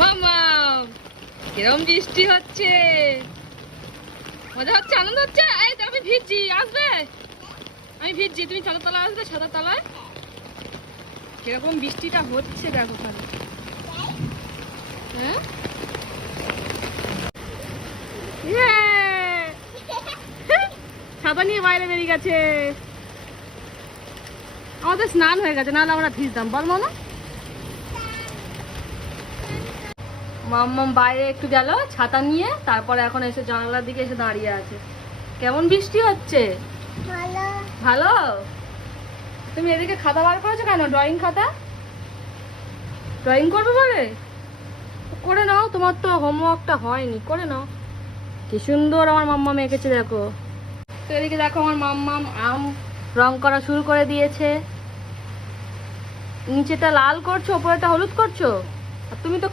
মামা কিরম বৃষ্টি হচ্ছে, মজা হচ্ছে, আনন্দ হচ্ছে। এই তো আমি ভিজছি, আসবে? আমি ভিজছি, তুমি ছাতার তলায় আসবে? ছাতার তলায় কিরকম বৃষ্টিটা হচ্ছে দেখো খালি। হ্যাঁ ছাতা নিয়ে বাইরে বেরিয়ে গেছে। আমাদের স্নান হয়ে গেছে, নাহলে আমরা ভিজতাম, বল মামা। মাম্মাম বাইরে একটু গেল ছাতা নিয়ে, তারপরে এখন এসে জানালার দিকে এসে দাঁড়িয়ে আছে। কেমন বৃষ্টি হচ্ছে? ভালো। ভালো। তুমি এদিকে খাতা বার করেছো কেন? ড্রয়িং খাতা ড্রয়িং করবে বলে? করে নাও, তোমার তো হোমওয়ার্কটা হয়নি, করে নাও। কি সুন্দর আমার মাম্মাম এঁকেছে দেখো। তো এদিকে দেখো আমার মাম্মাম আম রং করা শুরু করে দিয়েছে। নিচেটা লাল করছো, উপরেটা হলুদ করছো, আর তুমি তো